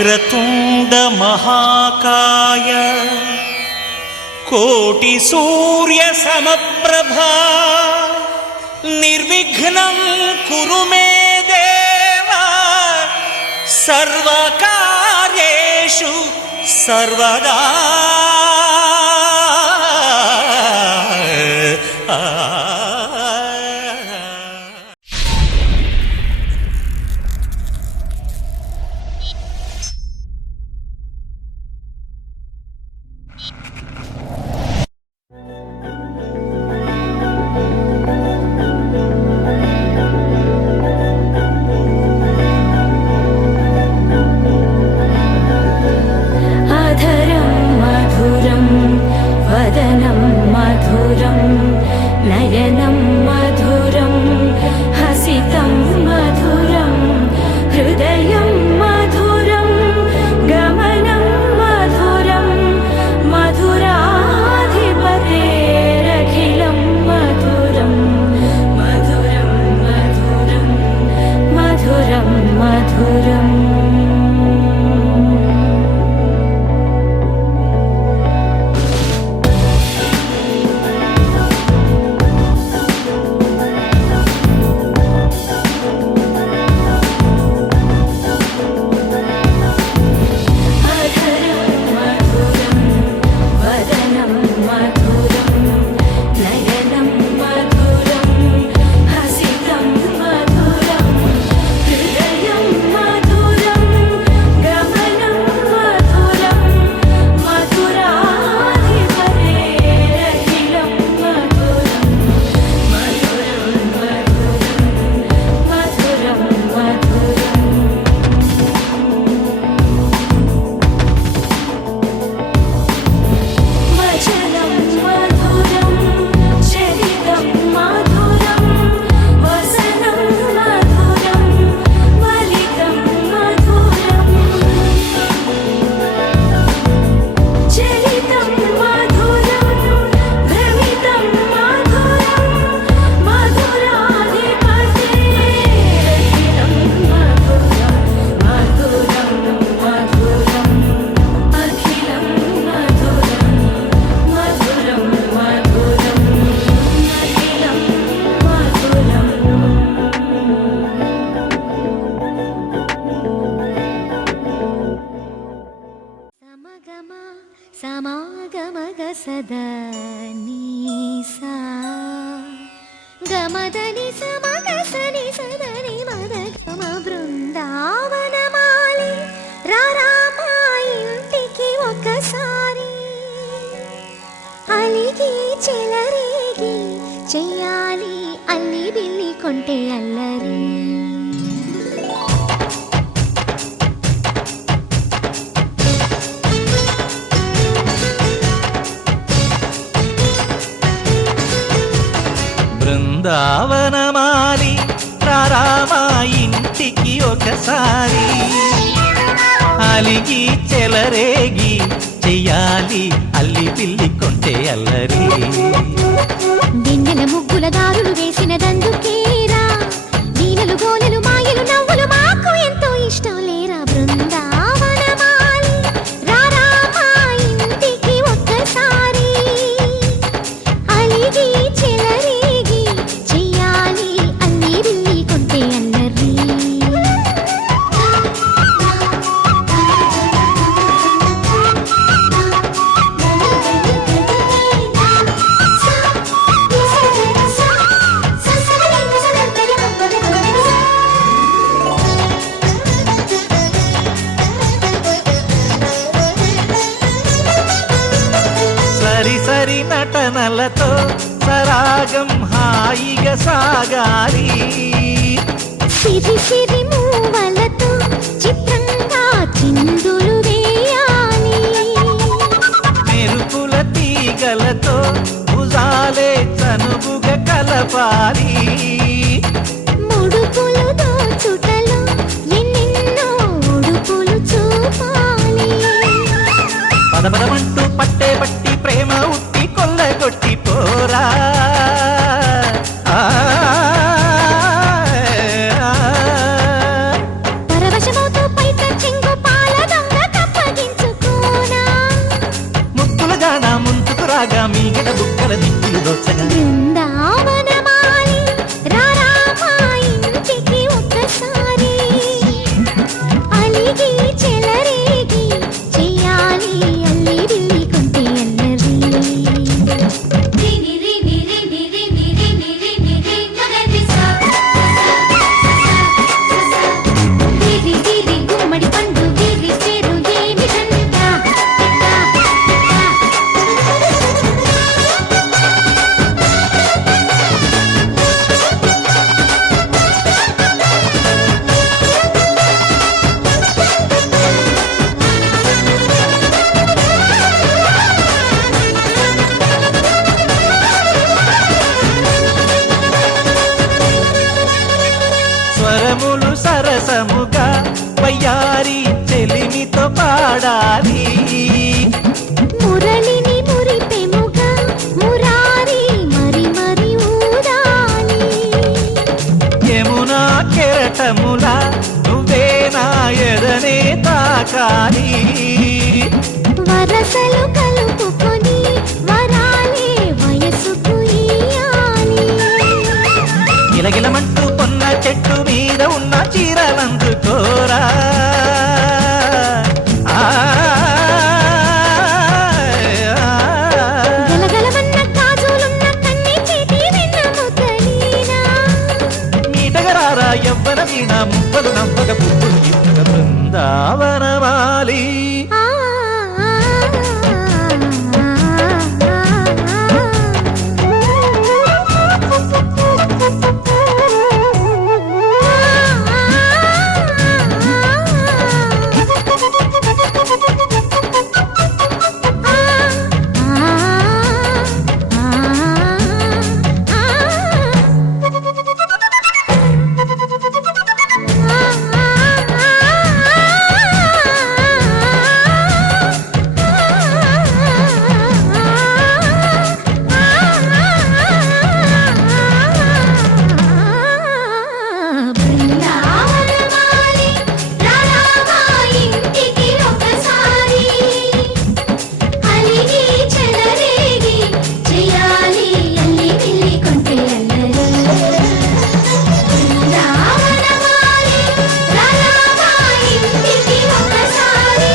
వక్రతుండ మహాకాయ కోటి సూర్య సమప్రభా నిర్విఘ్నం కురు మే దేవా సర్వకార్యేషు సర్వదా. నయనం మధురం హసితం మధురం హృదయం మధురం గమనం మధురం మధురాధిపతేరఖిలం మధురం మధురం మధురం మధురం మధురం. సమాగమగ సదా నీసా గమదని సమగ సని సదని మద గమ బృందావనమాలి రారామా ఇంటికి ఒకసారి అలిగి చెలరేగి చెయ్యాలి అల్లి బిల్లి కొంటే అల్లరి. బృందావనమాలి రారామా ఇంటికి ఒకసారి అలిగి చెలరేగి చెయ్యాలి అల్లి పిల్లి కొంటే అల్లరి. దిన్నెల ముగ్గుల దారులు వేసిన దందుకేరా నీలలు గోలలు మాయలు నవ్వులు మాకు ఎంతో ఇష్టం లేరా. బృందావనమాలి రారామా ఇంటికి ఒక్కసారి అలిగి చెలరేగి చెయ్యాలి అల్లి బిల్లి కొంటే అల్లరి. సరి సరి నటనలతో సరాగం హాయిగా సాగాలి. సిరి సిరి మూవలతో చిత్రంగా చిందులు వేయాలి. మెరుపుల తీగలతో భుజాలే చనువుగా కలపాలి. ముడుపులు దోచుటలో ఎన్నెన్నో ఉడుపులు చూపాలి. పదపదమంటూ పట్టే పట్టి ప్రేమ ఉట్టి కొల్లగొట్టి పోరా. పరవశమవుతూ పైట చెంగు పాలదా రాగా మీగడ బుక్కల దిక్కులు దోచగా బృందావనమాలి రారా మా ఇంటికి ఒక్కసారి అలిగి చెలరేగి చెయ్యాలి అల్లి బిల్లి కొంటే అల్లరి గుమ్మడి పండు వీరి పేరు ఏమిటంట స్వరములు సరసముగా వయ్యారి చెలిమితో పాడాలి మురళిని మురిపెముగా మురారి మరి మరి ఊదాలి యమునా కెరటములా నువ్వే నా ఎదనే తాకాలి వరసలు కలుపుకొని వరాలే వయసుకు ఇయ్యాలి గిలగిలమంటూ పొన్న చెట్టు మీద ఉన్న చీరలందుకోరా గలగలమన్న గాజులున్న కన్ని చేతి వెన్న ముద్దలీనా నీటగరారా ఎవ్వర వీణ మువ్వలు నవ్వక పువ్వులు ఇవ్వక బృందావనమాలి ఆ బృందావనమాలి రారా మా ఇంటికి ఒకసారి అలిగి చెలరేగి చెయ్యాలి అల్లి బిల్లి కొంటే అల్లరి బృందావనమాలి రారా మా ఇంటికి ఒకసారి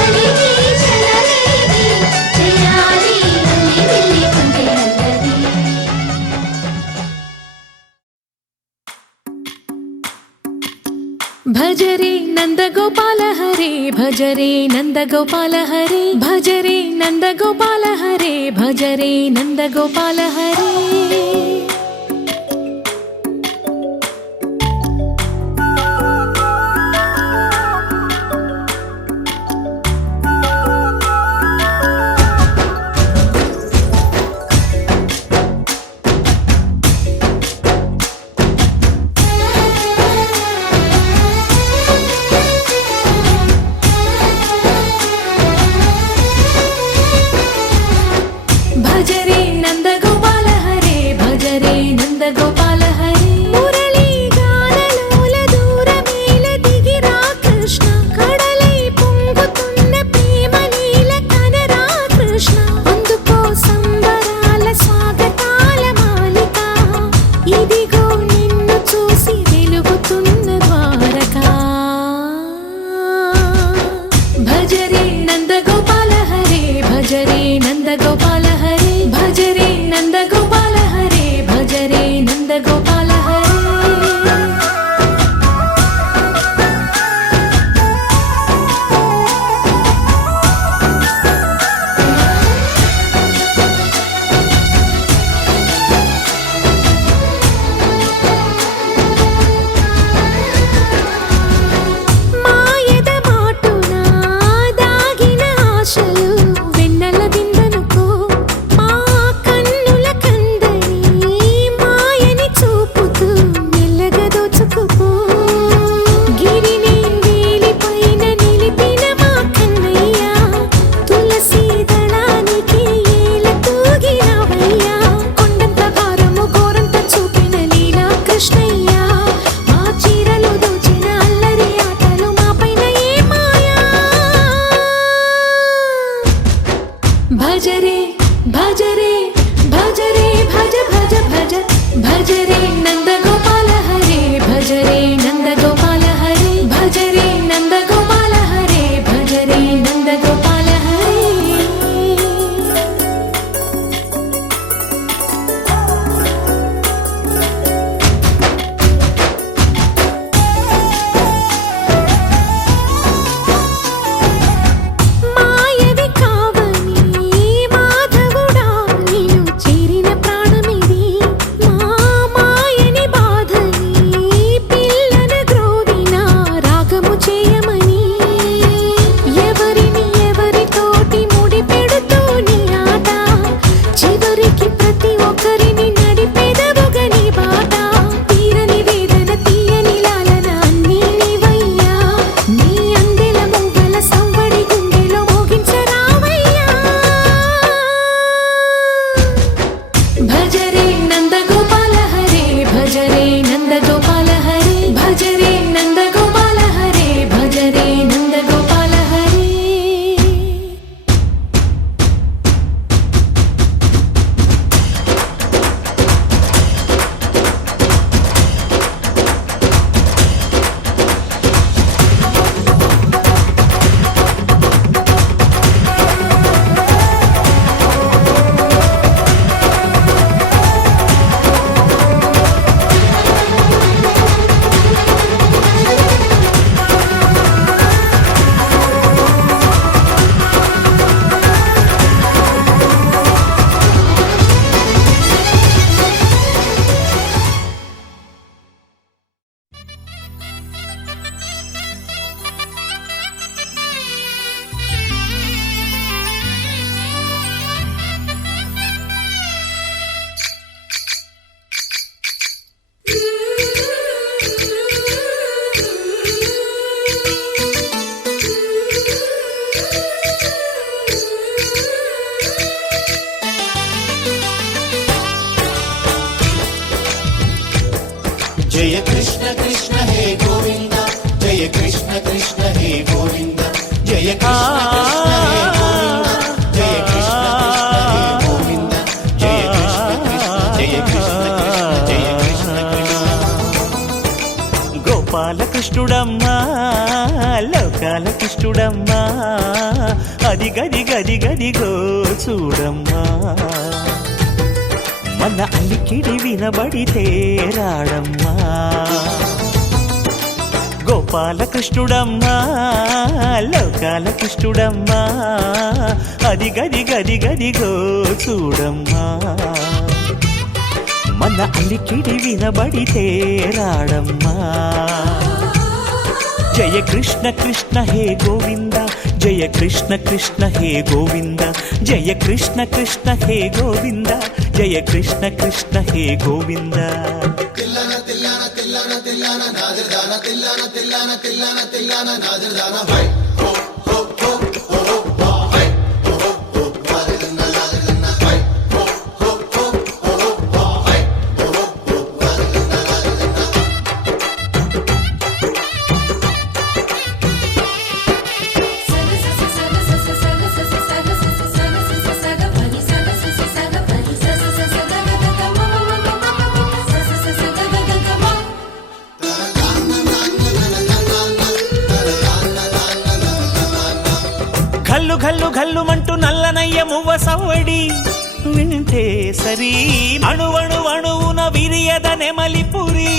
అలిగి చెలరేగి చెయ్యాలి అల్లి బిల్లి కొంటే అల్లరి భజరే నందగోపాల హరే భజరే నందగోపాల హరే భజరే నందగోపాల హరే భజరే నందగోపాల హరే భజరే నందగోపాల హరే భజరే నందగోపాల హరే మురళీ గానలోల దూరమేల దిగిరా కృష్ణ కడలై పొంగుతున్న ప్రేమ లీల కనరా కృష్ణ అందుకో సంబరాల స్వాగతాల మాలిక ఇదిగో నిన్ను చూసి వెలుగుతున్న ద్వారకా భజరే నందగోపాల హరే భజరే నందగోపాల హరే భజరే నందగోపాల హరే భజరే నందగోపాల భజరే భజరే భజరే భజ భజ భజ భజరే నందగోపాల హరే భజరే నందగోపాల హరే భజరే నందగోపాల హరే భజరే నందగోపాల హరే మాయవి కావని మాధవుడా నిన్ను చేరిన ప్రాణమిది మా మాయని బాధని పిల్లన గ్రోవిన రాగము చేయమని ఎవరిని ఎవరితోటి ముడి పెడుతూ నీ ఆట చివరికి ప్రతి ఒక్కరిని నడిపెదవుగని బాట తీరని వేదన తీయని లాలన అన్నీ నీవయ్యా నీ అందెల మొగ్గల సవ్వడి గుండెలో మోగించరావయ్యా భజరే నందగోపాల హరే భజరే నందగోపాల హరే భజరే నందగోపాల హరే భజరే నందగోపాల హరే జయ కృష్ణ కృష్ణ హే గోవింద జయ కృష్ణ కృష్ణ హే గోవింద జయ కృష్ణ కృష్ణ హే గోవింద జయ కృష్ణ కృష్ణ హే గోవింద జయ కృష్ణ కృష్ణ జయ కృష్ణ కృష్ణ గోపాల కృష్ణుడమ్మా లోకాల కృష్ణుడమ్మా అది గది గది గదిగో చూడమ్మా మన అలికిడి వినబడితే రాడమ్మా గోపాల కృష్ణుడమ్మా లోకాల కృష్ణుడమ్మా అది గది గది గదిగో చూడమ్మా మన అలికిడి వినబడితే రాడమ్మా జయ కృష్ణ కృష్ణ హే గోవింద జయ కృష్ణ కృష్ణ హే గోవింద జయ కృష్ణ కృష్ణ హే గోవింద జయ కృష్ణ కృష్ణ హే గోవింద తిల్లన తిల్లన తిల్లన తిల్లన నాదర్దాన తిల్లన తిల్లన తిల్లన తిల్లన నాదర్దాన హై హో హో హో హో హో హై హో హో హో నాదర్దాన నాదర్దాన హై హో హో హో హో హో హై హో హో హో నాదర్దాన నాదర్దాన ఘల్లు ఘల్లు ఘల్లుమంటూ నల్లనయ్య మువ్వ సవ్వడి వింటే సరి అణువణు అణువున విరియద నెమలిపురి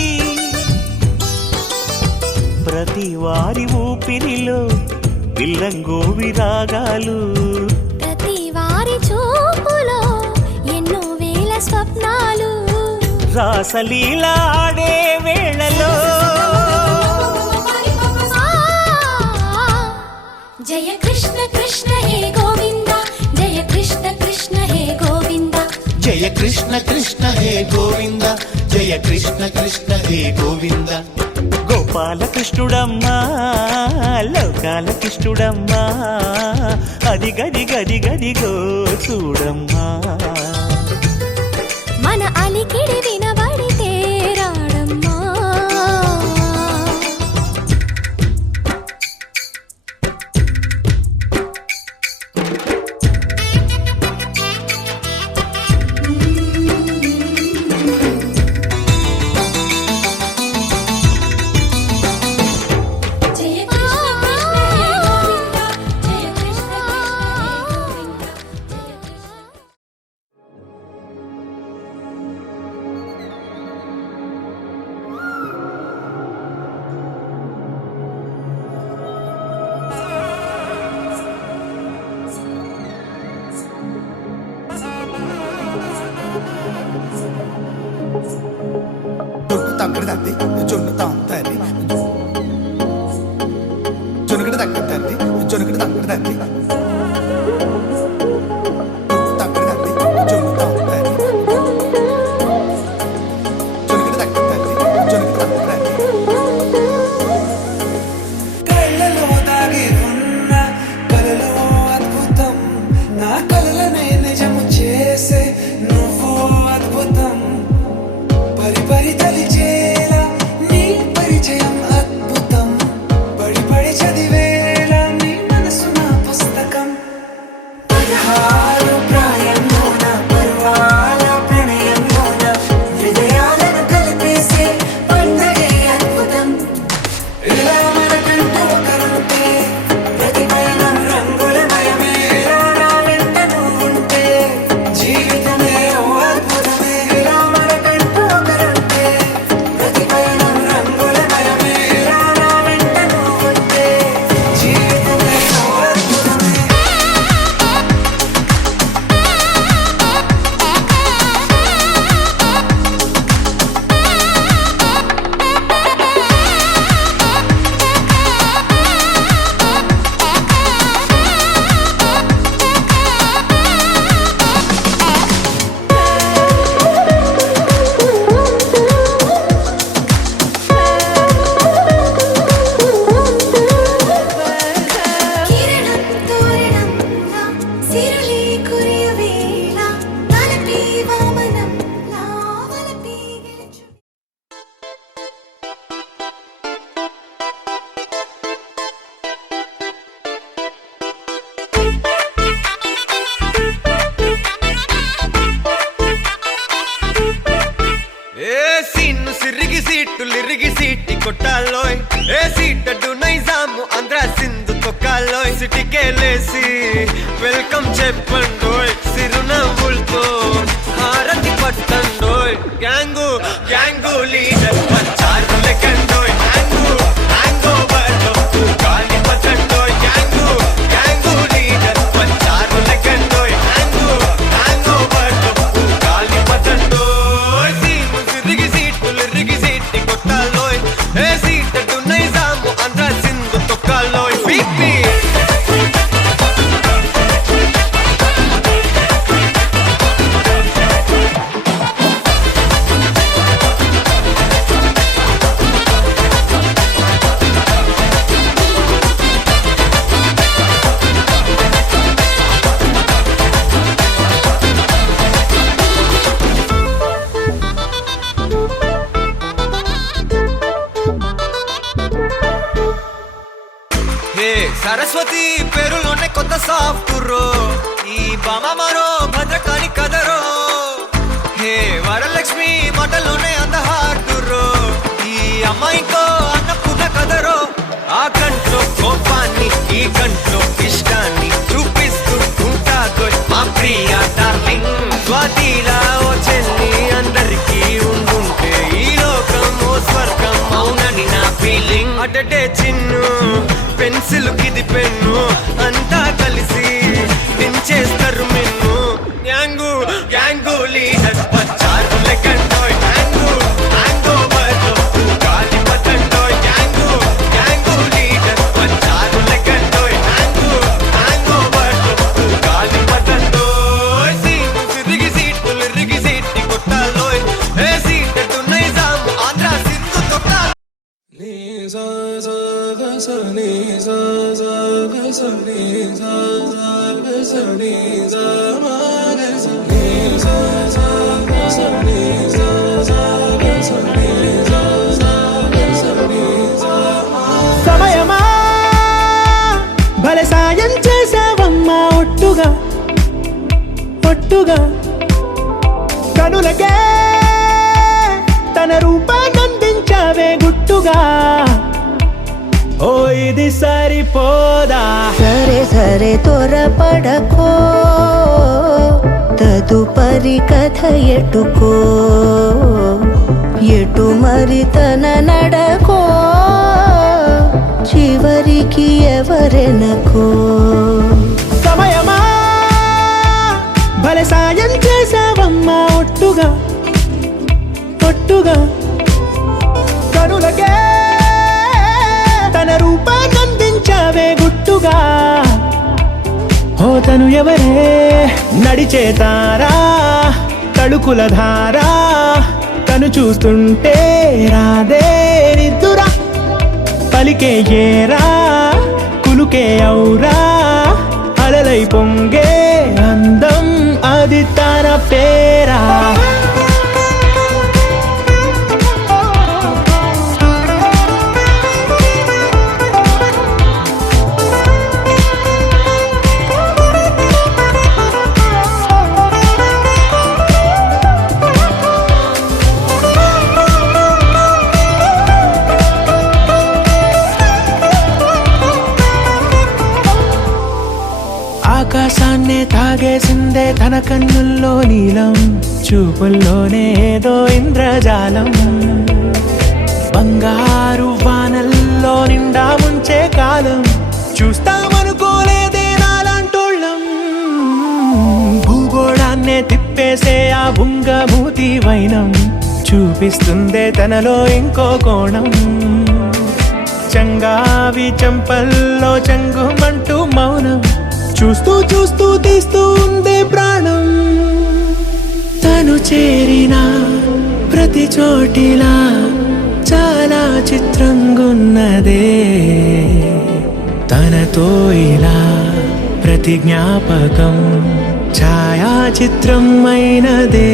ప్రతి వారి ఊపిరిలో పిల్లంగోవి రాగాలు ప్రతి వారి చూపులో ఎన్నో వేల స్వప్నాలు రాసలీల ఆడే వేళలో జయ కృష్ణ కృష్ణ హే గోవింద జయ కృష్ణ కృష్ణ హే గోవింద జయ కృష్ణ కృష్ణ హే గోవింద జయ కృష్ణ కృష్ణ హే గోవింద గోపాల కృష్ణుడమ్మా లోకాల కృష్ణుడమ్మా అది గది గది గదిగో చూడమ్మా మన అలికిడి వినబడితే రాడమ్మా తద్ది జొన్ను తాంతరి జొనుకడ తక్క తద్ది జొనుకడ తక్కడ తద్ది తక్కడ తద్ది జొన్ను తాంతరి జొనుకడ తక్క తద్ది జొనుకడ తక్కడ తద్ది కళ్ళలో దాగి ఉన్న కలలో అద్భుతం నా కలలనే నిజము చేసే నువ్వు అద్భుతం పరి పరి తలిచేలా నీ పరిచయం అద్భుతం పడి పడి చదివేలా నీ మనసు నా పుస్తకం 16 ప్రాయంలోన పర్వాల ప్రణయంలోన హృదయాలను కలిపేసే పండగే అద్భుతం ఇలా మనకంటూ ఒకరుంటే ప్రతి పయనం రంగులమయమే ఇలా నా వెంట నువ్వుంటే జీవితమే ఓ అద్భుతమే ఇలా మనకంటూ ఒకరుంటే ప్రతి పయనం రంగులమయమే ఇలా నా వెంట నువ్వుంటే జీవితమే ఓ అద్భుతమే కిరణం తోరణంలా సిరులే కురియవేళ తలపి వామనంలా వలపి గెలుచు ఏ సీన్ను సిరిగి సీటులిరిగి సీటి కొట్టాలోయ్ ఏ సీటడు నైజాము ఆంధ్ర సింధు తొక్కాలోయ్ సిటీకేలేసి వెల్కమ్ చెప్పండోయ్ సిరునవ్వులతో హారతి పట్టండోయ్ గ్యాంగు గ్యాంగు లీడర్ పంచారు లెక్కండోయ్ గ్యాంగు గ్యాంగో బర్లో గాలి పట్టండోయ్ గ్యాంగు గ్యాంగు లీడర్ పంచారు లెక్కండోయ్ గ్యాంగు గ్యాంగో బర్లో గాలి పట్టండోయ్ సీను సిరిగి సీటులిరిగి సీటి కొట్టాలోయ్ ఏ సీటడు నైజాము ఆంధ్ర సింధు తొక్కాలోయ్ పీపీ హే సరస్వతి పేరులోనే కొత్త సాఫ్ట్రో ఈ బామ మరో భద్రకాళి కదరో హే వరలక్ష్మి మాటలోనే అందహార్దురో ఈ అమ్మాయికో అన్నపూర్ణ కదరో ఆ కంట్లో కోపాన్ని ఈ కంట్లో ఇష్టాన్ని చూపిస్తూ ఉంటాదో మా ప్రియ డార్లింగ్ స్వాతిలా ఓ చెల్లి అందరికీ ఉండుంటే ఈ లోకం ఓ స్వర్గం అవునని నా ఫీలింగ్ అటటే చిన్ను పెన్సిల్ కిది పెన్ను అంతా కలిసి దించేస్తారు మిన్ను గ్యాంగు గ్యాంగు లీడర్ పంచారు లెక్కండోయ్ గ్యాంగు గ్యాంగో బర్లో గాలి పట్టండోయ్ గ్యాంగు గ్యాంగు లీడర్ పంచారు లెక్కండోయ్ గ్యాంగు గ్యాంగో బర్లో గాలి పట్టండోయ్ సీను సిరిగి సీటులిరిగి సీటి కొట్టాలోయ్ ఏ సీటడు నైజాము ఆంధ్ర సింధు తొక్కాలోయ్ నీ సా సా గ స నీ సా సా గ స నీ సా సా గ స నీ సా మా గ స నీ సా సా గ స నీ సా సా గ స నీ సా సా గ స నీ సా మా సమయమా భలే సాయం చేసావమ్మా ఒట్టుగా ఒట్టుగా కనులకే తన రూపాన్నందించావే గుట్టుగా ఓ ఇది సరిపోదా సరే సరే త్వరపడకో తదుపరి కథ ఎటుకో ఎటు మరి తన నడకో చివరికి ఎవరెనకో సమయమా భలే సాయం చేసావమ్మా ఒట్టుగా ఒట్టుగా అందించావే గుట్టుగా. తను ఎవరే నడిచే తారా తళుకుల ధారా, తను చూస్తుంటే రాదే నిద్దురా. పలికే ఏరా కులుకే ఔరా, అలలై పొంగే అందం అది తన పేరా. ఆకాశాన్నే తాగేసిందే తన కన్నుల్లో నీలం, చూపుల్లోనే ఏదో ఇంద్రజాలం. బంగారు వానల్లో నిండా ముంచే కాలం, చూస్తామనుకోలేదే నాలాంటోళ్ళం. భూగోళాన్నే తిప్పేసే ఆ బుంగమూతి వైనం, చూపిస్తుందే తనలో ఇంకో కోణం. చంగావి చంపల్లో చంగుమంటూ మౌనం, చూస్తూ చూస్తూ తీస్తూ ఉందే ప్రాణం. తను చేరిన ప్రతి చోటిలా చాలా చిత్రంగున్నదే, తనతో ఇలా ప్రతి జ్ఞాపకం ఛాయాచిత్రం అయినదే.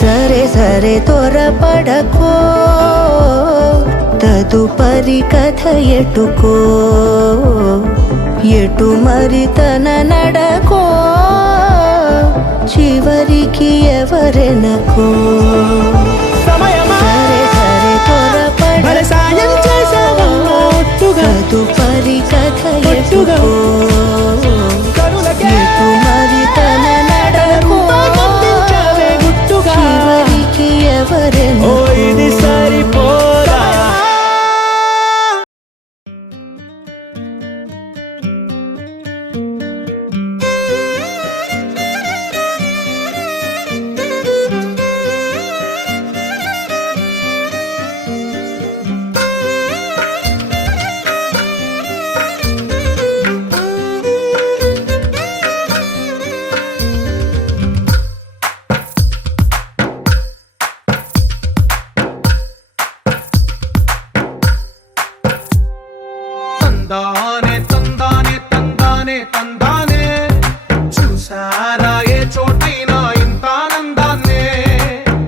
సరే సరే త్వరపడకో, తదుపరి కథ ఎటుకో, ఎటు మరి తన నడకో, చివరికి ఎవరెనకో. సరే సరే త్వరపడకో, తదుపరి కథ ఎటుకో, ఎటు మరి తన నడకో, చివరికి ఎవరెనకో. ఇది సరిపోదా. తందానే తందానే తందానే తందానే, చూసారా ఏ చోటైనా ఇంత ఆనందాన్నే.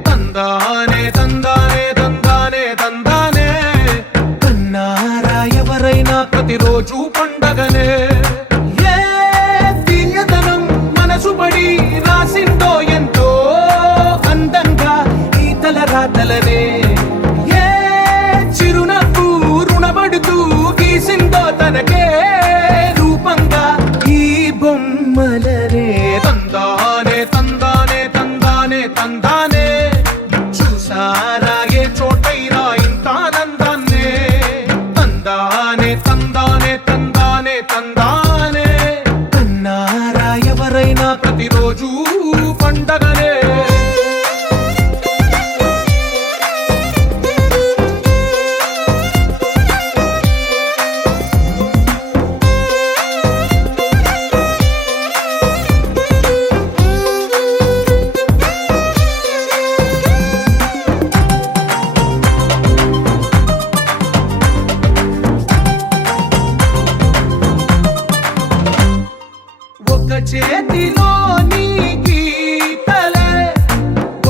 తందానే తందానే తందానే తందానే, కన్నారా ఎవరైనా ప్రతిరోజు పండగనే. ఏ తీయదనం మనసు పడి రాసిందో ఎంతో అందంగా ఈ తలరాతలనే. ఏ చిరునవ్వు రుణపడుతూ గీసిందో తనకే రూపంగా ఈ బొమ్మలనే. తందానే తందానే తందానే తందానే, చూసారా ఏ చోటైనా ఇంత ఆనందాన్నే. తందానే తందానే తందానే తందానే, కన్నారా ఎవరైనా ప్రతిరోజు పండగనే. ఒక చేతిలో నీ గీతలే,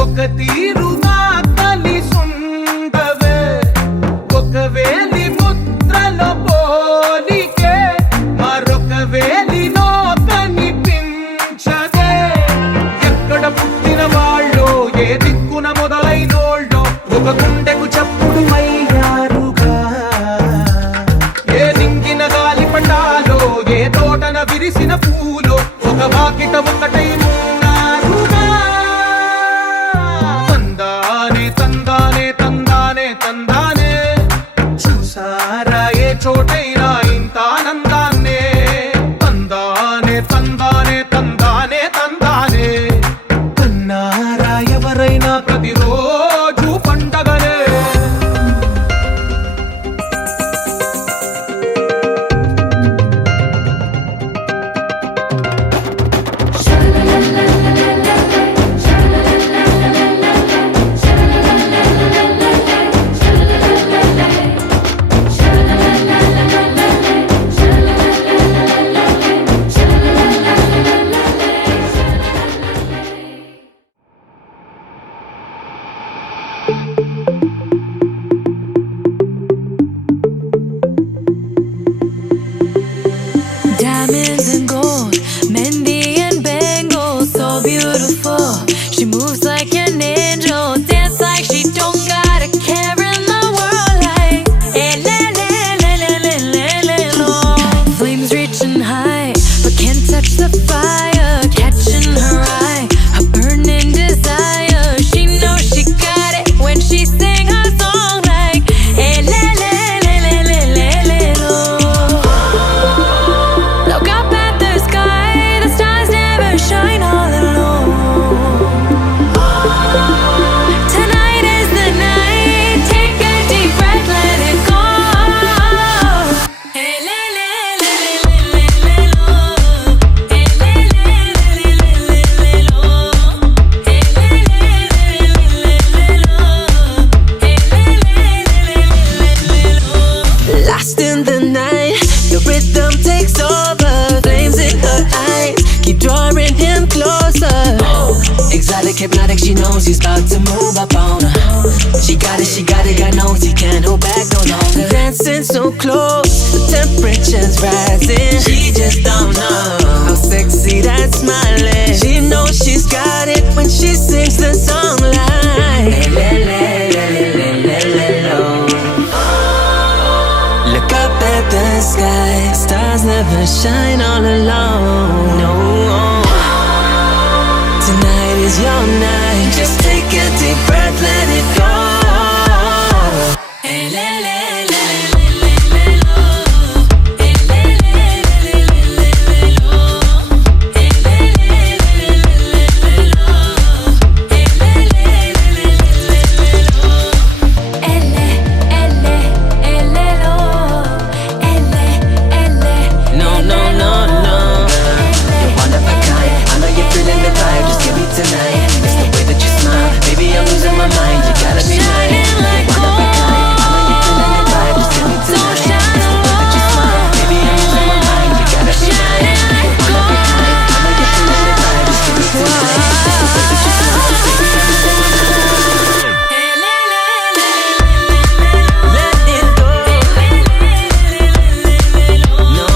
ఒక తీరుగా కలిసుండవే. ఒక వేలి ముద్రలో పోలికే మరొక వేలిలో కనిపించదే. ఎక్కడ పుట్టిన వాళ్ళో ఏ దిక్కున మొదలైనోళ్ళో ఒక గుండెకు చప్పుడు అయ్యారుగా. ఏ దింగిన గాలి పండాలో ఏ తోటన విరిసిన పూలో ఒక వాకిట ఒకటై ఉన్నారుగా. తందానే తందానే తందానే తందానే, చూసారా ఏ చోటైనా ఇంత ఆనందాన్నే. తందానే తందానే తందానే తందానే, కన్నారా ఎవరైనా ప్రతిరోజు పండగనే. touch the fire, catching her eye, a burning desire. She knows she got it when she sing her song like hey le le le le le le le lo. Look up at the sky, the stars never shine all alone. Tonight is the night, take a deep breath, let it go. Hey le le le le le le lo. Hey le le le le le le lo. Hey le le le le le lo. Hey le le le le lo. Lost in the night, the rhythm takes over. Flames in her eyes keep drawing him closer. Exotic, hypnotic, she knows he's about to move up on her. She got it, God knows he can't hold back no longer. Dancing so close, the temperature's rising. She just don't know how sexy that smile is. She knows she's got it when she sings the song like le le le le le le lo. Look up at the sky, stars never shine all alone. No, tonight is your night. Just take a deep breath, let it go. Hey le le le le le le lo. Hey le le le le le le lo. Hey le le le le le lo. Hey le le le le le lo. Elle elle lo. Elle No, no, no, no. You're one of a kind. I know you're feeling the vibe. Just give me tonight. It's the way that you smile. Baby, I'm losing my mind. You gotta be mine. shining like One of a kind. I know you're feeling the vibe. Just give me So tonight. shine It's the way that you smile. Baby, I'm losing my mind. You gotta be mine. shining like One of a kind. I know you're feeling the vibe. Just give me tonight. It's the way that you smile. Baby, I'm losing my mind. Hey le le le le le lo. Let it go. No.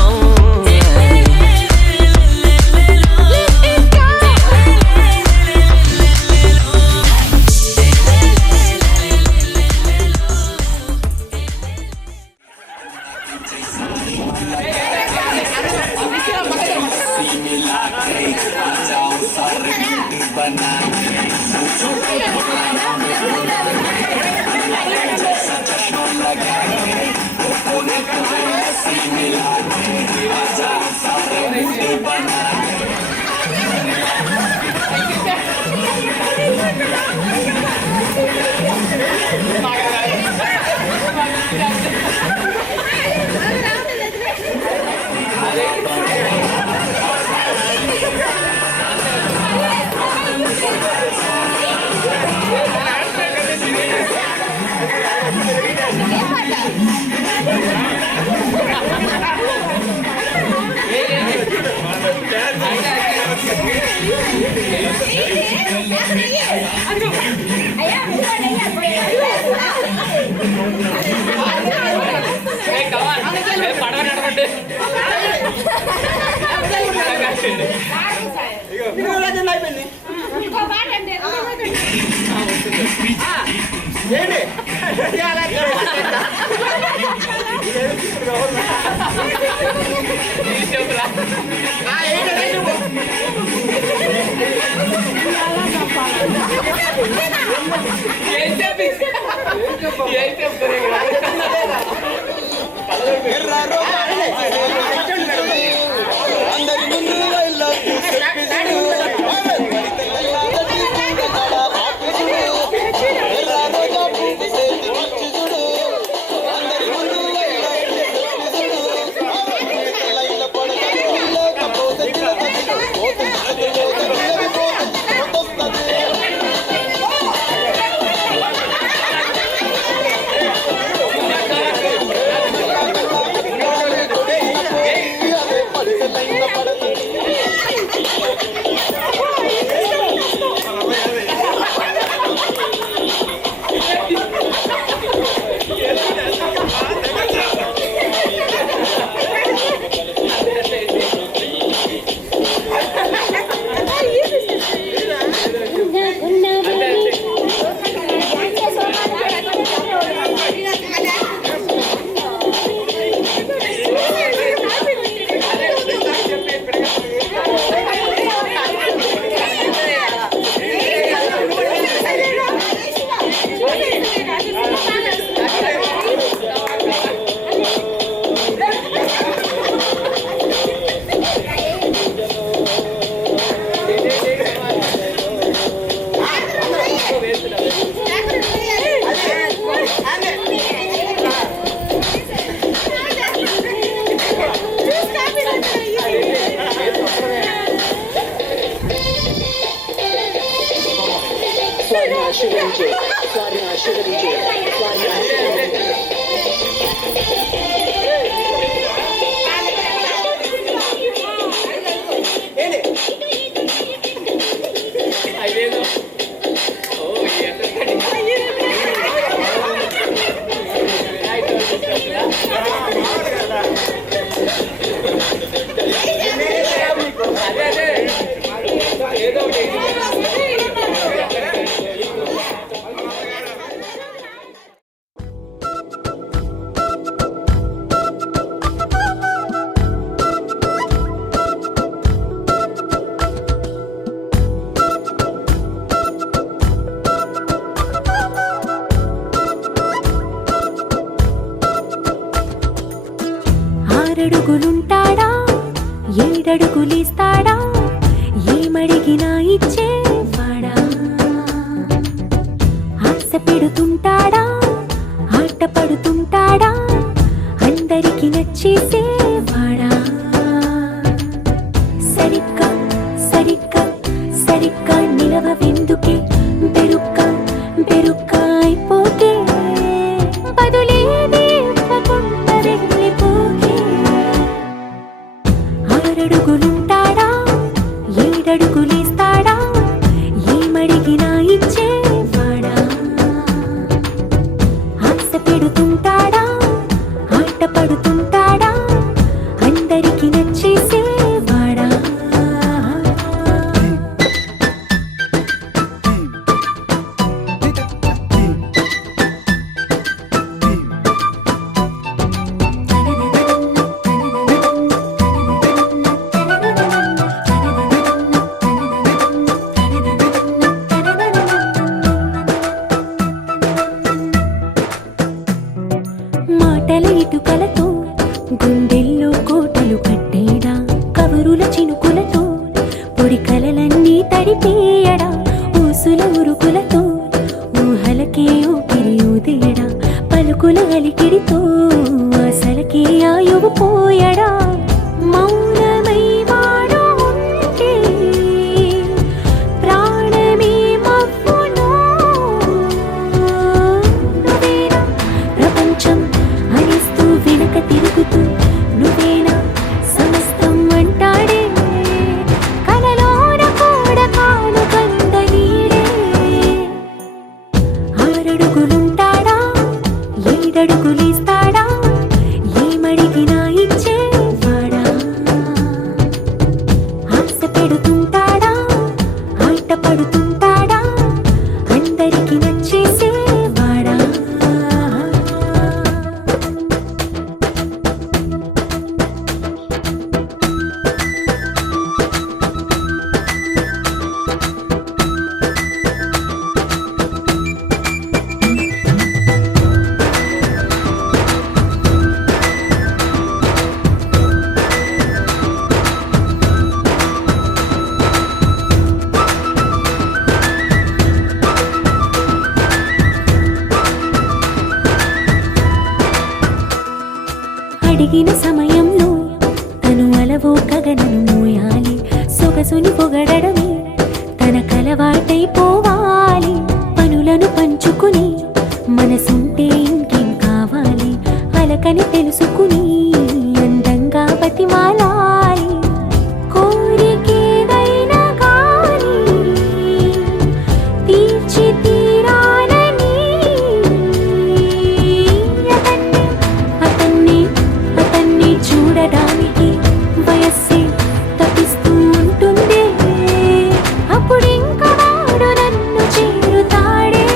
అందరి ముందు ఆశీర్వదించు వారిని ఆశీర్వదించు వారిని ఆశీర్వదించు. ఆరడుగులుంటాడా ఏడడుగులిస్తాడా ఏమడిగినా ఇచ్చేవాడా ఆశ పెడుతుంటాడా ఆట పడుతుంటాడా అందరికి నచ్చేసేవాడా సరిగ్గా సరిగ్గా సరిగ్గా నిలవెందుకే బెరుక్క బెరుక్క అయిపోతే బదులేది ఇవ్వకుండా వెళ్ళిపోకే ఆరడుగులుంటాడా ఏడడుగులేస్తాడా ఏమడిగినా ఇచ్చేవాడా ఆశ పెడుతుంటాడా ఆట పడుతుంటాడా అందరికి నచ్చేసేవాడా మాటల ఇటుకలతో గుండెల్లో కోటలు కట్టేడా కబురుల చినుకులతో పొడి కలలన్నీ తడిపేయడా ఊసుల ఉరుకులతో ఊహలకే ఊపిరి ఊదేయడా పలుకుల అలికిడితో అసలకే ఆయువు పోయడా మౌనమై వాడు ఉంటే ప్రాణమే మవ్వునో నువ్వేనా ప్రపంచం అనిస్తూ వెనక తిరుగుతూ నువ్వేనా సమస్తం అంటాడే కలలోన కూడా కాను కంద నీడే ఆరడుగులుంటాడా ఏడడుగులేస్తాడా ఏమడిగినా ఇచ్చేవాడా ఆశ పెడుతుంటాడా ఆట పడుతుంటాడా అందరికి నచ్చేసేవాడా అడిగిన సమయంలో తను అలవో గగనను మోయాలి సొగసుని పొగడమే తన కలవాటైపోవాలి పనులను పంచుకుని మనసుంటే ఇంకేం కావాలి అలకని తెలుసుకుని అందంగా బతిమాలాలి కోరికేదైనా గాని తీర్చి తీరాలని అతన్ని అతన్ని చూడడానికి వయస్సే తప్పిస్తూ ఉంటుంది అప్పుడింక వాడు నన్ను చేరుతాడే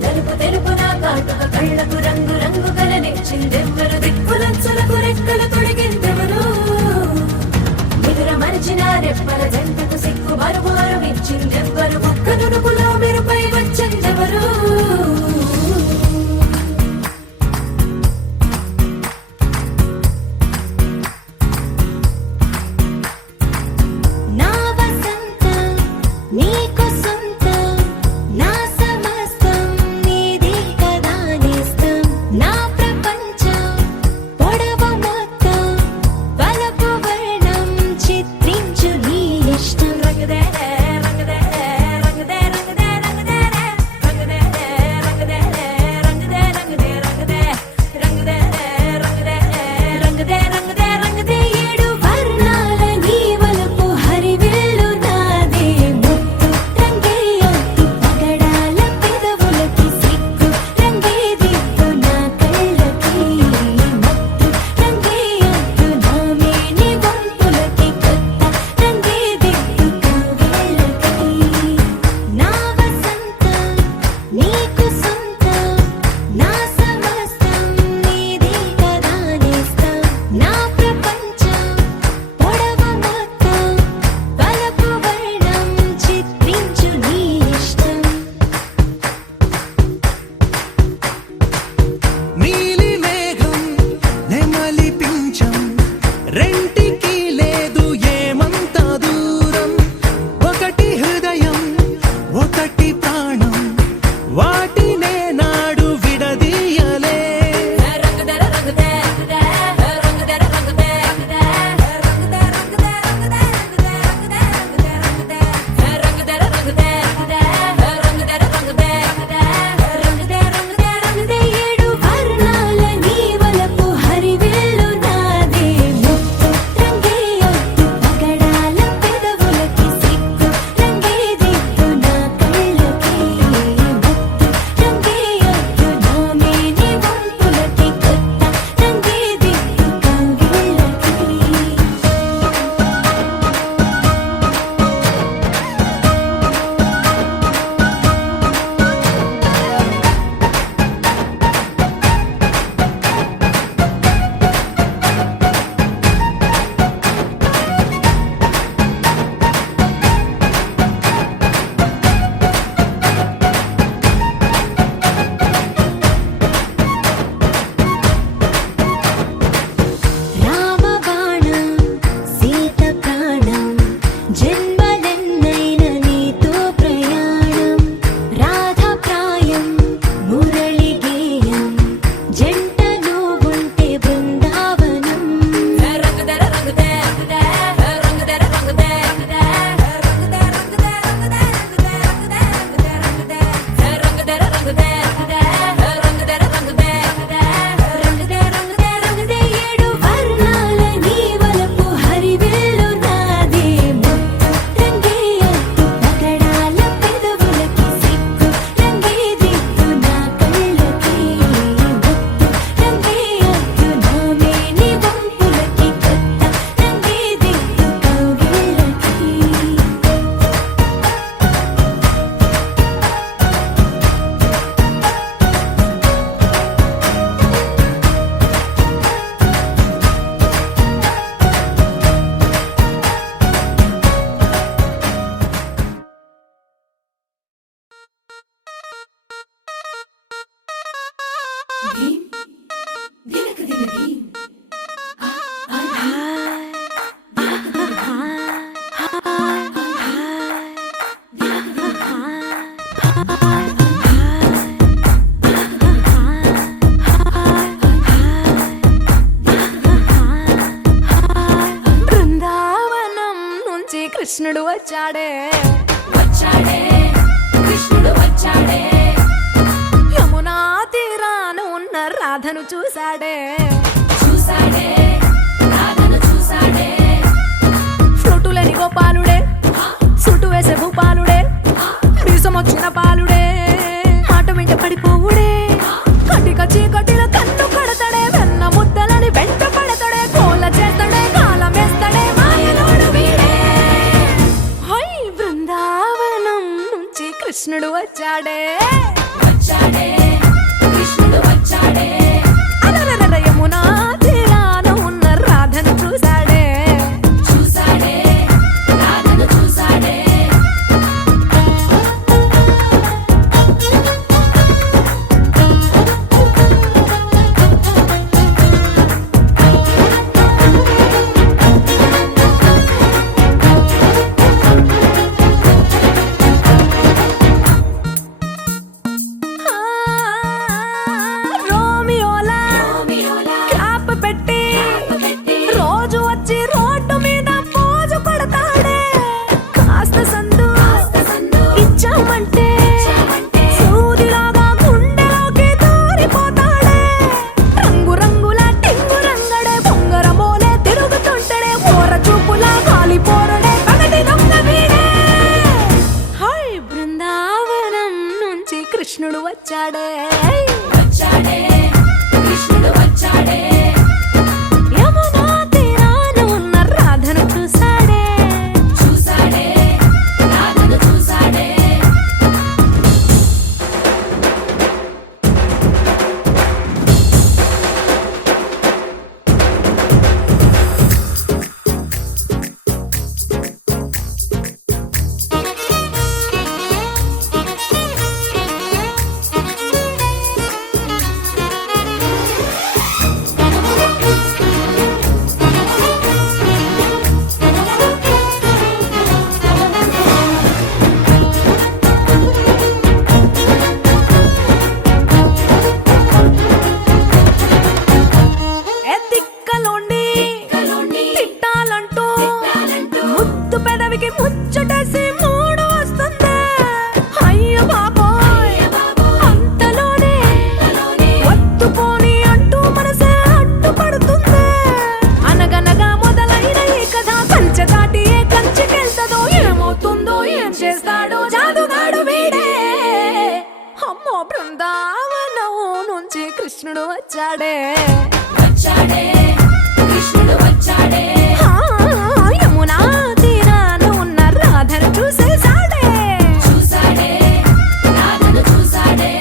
నలుపు తెలుపున కాటుక కళ్ళకు రంగు రంగు కలనిచ్చిందెవ్వరు దిక్కులంచులకు రెక్కలు తొడిగిందెవరు నిదుర మరిచిన రెప్పల జంటకు సిక్కు మరుమారు ఇచ్చిందెవ్వరు ఒక్క నునుపులో మెరుపై వచ్చిందెవరు బృందావనం నుంచి కృష్ణుడు వచ్చాడే కృష్ణుడు వచ్చాడే యమునా తీరాన ఉన్న రాధను చూశాడే రాధను చూశాడే ఫ్లూటులని గోపాలుడే సుటు వేసే భూపాలుడే మీసమొచ్చిన పాలుడే మాట వెంట పడిపోవుడే కటిక చీకటిల కన్ను కడతాడే వెన్న ముద్దలని వెంట పడతాడే కోల చేస్తాడే కాలం వేస్తాడే మాయలోడు వీడే హై బృందావనం నుంచి కృష్ణుడు వచ్చాడే కృష్ణుడు వచ్చాడే అలరల యమునా తీరాన ఉన్న రాధను చూశాడే రాధను చూశాడే రోమియోలా క్లాప్ పెట్టి రోజు వచ్చి రోడ్డు మీద పోజు కొడతాడే కాస్త సందు ఇచ్చామంటే సూదిలాగా గుండెలోకి దూరిపోతాడే రంగు రంగుల టింగు రంగడే బొంగరమోలే తిరుగుతుంటాడే పోర చూపులా గాలి పోరడే పగటి దొంగ వీడే హై బృందావనం నుంచి కృష్ణుడు వచ్చాడే కృష్ణుడు వచ్చాడే యమునా తీరాన ఉన్న రాధను చూశాడే రాధను చూశాడే ఎత్తిక్కలోండి తిట్టాలంటూ ముద్దు పెదవికి ముచ్చటేసి మూడు వస్తుంది అయ్య బాబోయ్ అంతలోనే వత్తుపోని అంటూ మనసే అడ్డుపడుతుంది అనగనగా మొదలైన ఈ కథ కంచె దాటి ఏ కంచెకెళ్తదో ఏమవుతుందో ఏం చేస్తాడో జాదుగాడు వీడే అమ్మో బృందావనం నుంచి కృష్ణుడు వచ్చాడే కృష్ణుడు వచ్చాడే యమునా తీరాన ఉన్న రాధను చూసేశాడే రాధను చూశాడే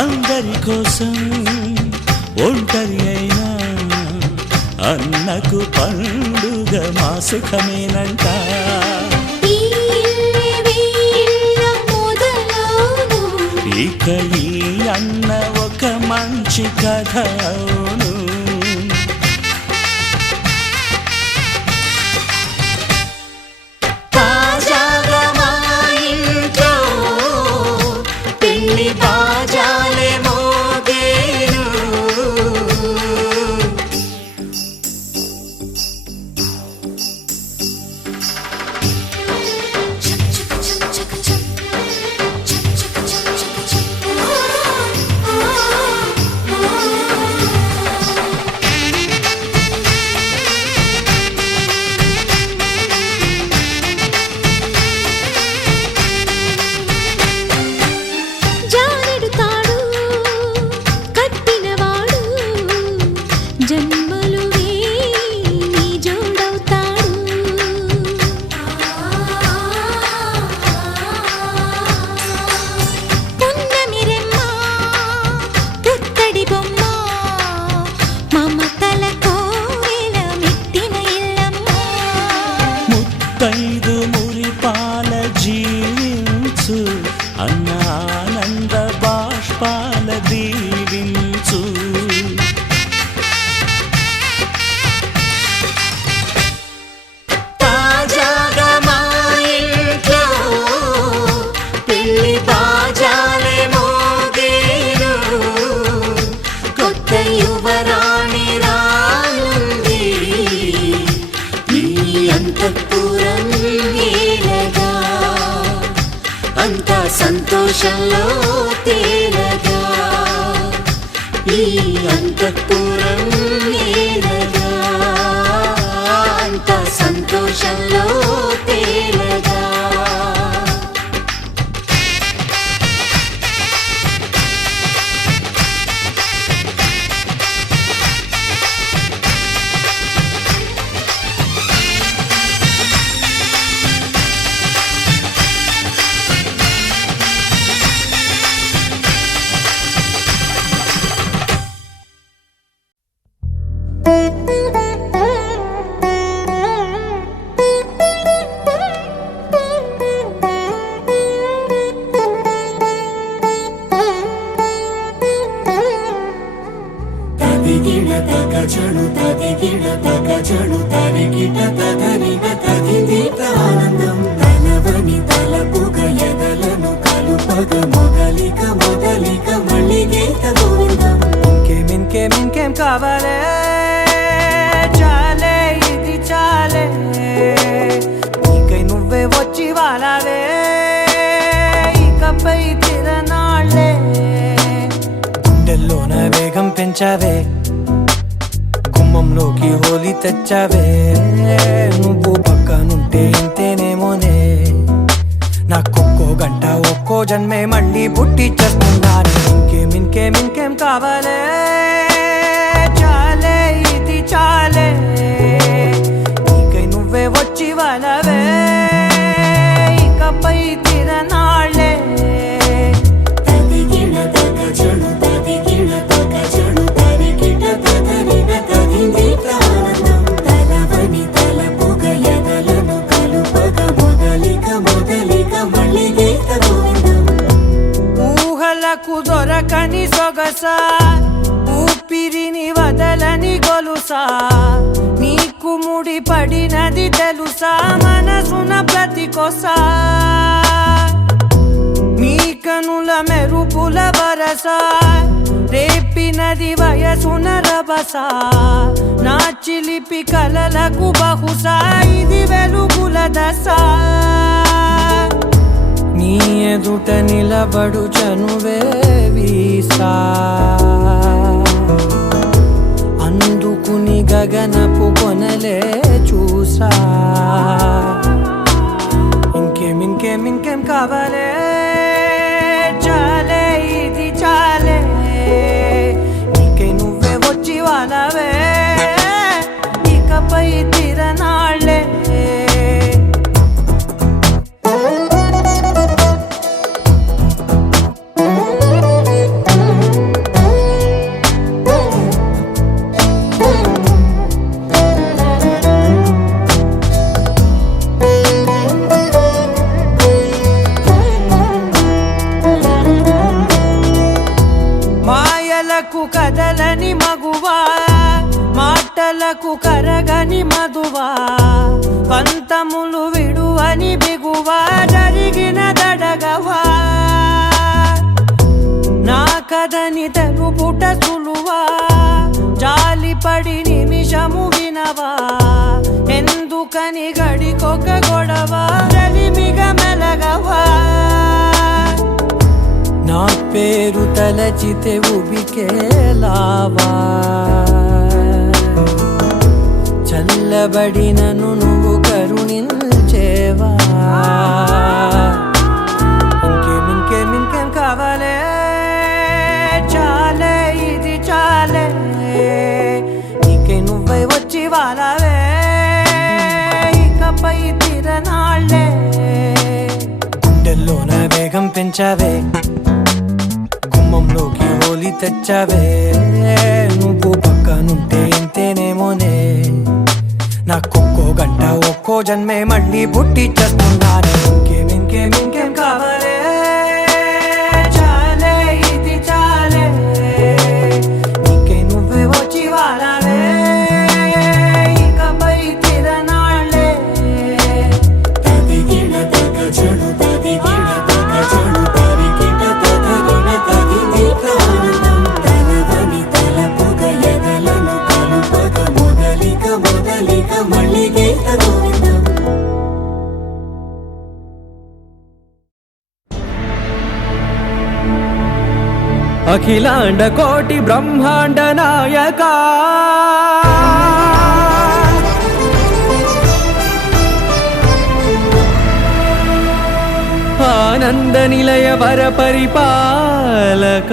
అందరి కోసం ఒంటరి అయినా అన్నకు పండుగ మా సుఖమేనంట. ఈ ఇల్లే వీళ్ళ మొదలవును. ఇక ఈ అన్న ఒక మంచి కథ అవును. తాజాగా మా ఇంట్లో పెళ్లి బాజాలే మోగేను. జానెడు తాడు కట్టినవాడు జన్మలు వేయి జోడవుతాడు. పున్నమిరెమ్మ పుత్తడి బొమ్మ మమతల కోవెల మెట్టిన ఇల్లమ్మ. ముత్తైదు మురిపాల జీవించు అన్న ఆనంద బాష్పాల దీవించు. తాజాగా మా ఇంట్లో పెళ్లి బాజాలే మోగేను. కొత్త యువరాణి రానుంది ఈ అంతఃపురం ఏలగా. అంతా సంతోషంలో తేలగా ఈ అంతఃపురం ఏలగా. అంతా సంతోషంలో తేలగా. తదిగిడ తగజడు తదిగిడ తగజడు తరిగిట తదరిన తదిదీత ఆనందం తలవని తలపుగ ఎదలను కలుపగ మొదలిక మొదలిక మళ్ళీ గీత గోవిందం. ఇంకేం కావాలే చాలే ఇది చాలే నీకై నువ్వే వచ్చి వాలావే ఇకపై తిరనాళ్ళే. గుండెల్లోన వేగం పెంచావే గుమ్మంలోకి హోలీ తెచ్చావే. నువ్వు పక్కనుంటే ఇంతేనేమోనే నాకొక్కో గంట ఒక్కో జన్మే మళ్ళీ పుట్టి చేస్తున్నాను. ఇంకేం కావాలే చాలే ఇది చాలే నీకై నువ్వే వచ్చి వాలవే ఇకపై తిరనాళ్ళే. తదిగిడ తగజడు తదిగిడ తగజడు తరిగిట తదరిన తదిదీత ఆనందం తలవని తలపుగ ఎదలను కలుపగ మొదలిక మొదలిక మళ్ళీ గీత గోవిందం. ఊహలకు దొరకని సొగస ఊపిరిని వదలని గొలుసా నీకు ముడి పడినది తెలుసా మనసున ప్రతి కొసా. నీ కనుల మెరుపుల వరస రేపినది వయసున రభస. నా చిలిపి కలలకు బహుశా ఇది వెలుగుల దశ. నీ ఎదుట నిలబడు చనువే వీసా అందుకుని గగనపు కొనలే చూసా. ఇంకేం కావాలే చాలే ఇది చాలే నీకై నువ్వే వచ్చి వాలవే ఇకపై తిరనాళ్ళే. మధువా పంతములు విడువని బిగువా జరిగిన దడగవా నా కథని తెలుపుట సులువా జాలిపడి నిమిషము వినవా ఎందుకని గడికొక గొడవ రలిమిగ మెలగవా నా పేరు తలచితే ఉబికేలావా చల్లబడినను నువ్వు కరుణించేవా ఇంకేం కావాలే చాలే ఇది చాలే నీకే నువ్వే వచ్చి వాళ్ళవే ఇకపై తిరనాళ్ళే గుండెల్లోన వేగం పెంచావే గుమ్మంలోకి హోలీ తెచ్చావే నువ్వు పక్కనుంటే ఇంతేనేమోనే నాకొక్కో గంట ఒక్కో జన్మే మళ్ళీ పుట్టి చేస్తున్నానే ఇంకేం కావాలే చాలే ఇది చాలే నీకే నువ్వే వచ్చి వాళ్ళవే ఇకపై తిరనాళ్ళే తదిగిన తగ చెడు తదిగిన తగ చెడు తరిగిట తదరిన తగింది ప్రాణం తలవని తలపుగ ఎదలను కలుపగ మొదలిక మళ్ళీ గీత గోవిందం అఖిలాండ కోటి బ్రహ్మాండ నాయక ఆనంద నిలయ వర పరిపాలక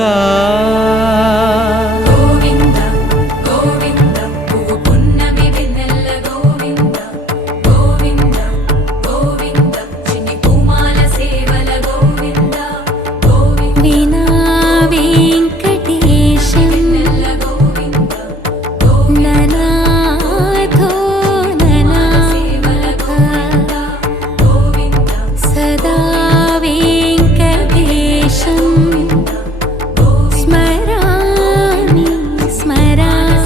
గోవింద గోవింద పువ్వు పున్నమి వెన్నెల గోవింద గోవింద గోవింద చిన్ని పూమాల సేవల గోవింద గోవింద వినా వెంకటేశం వెన్నెల గోవింద ననాథో సేవల గోవింద గోవింద సదా వెంకటేశం స్మరామి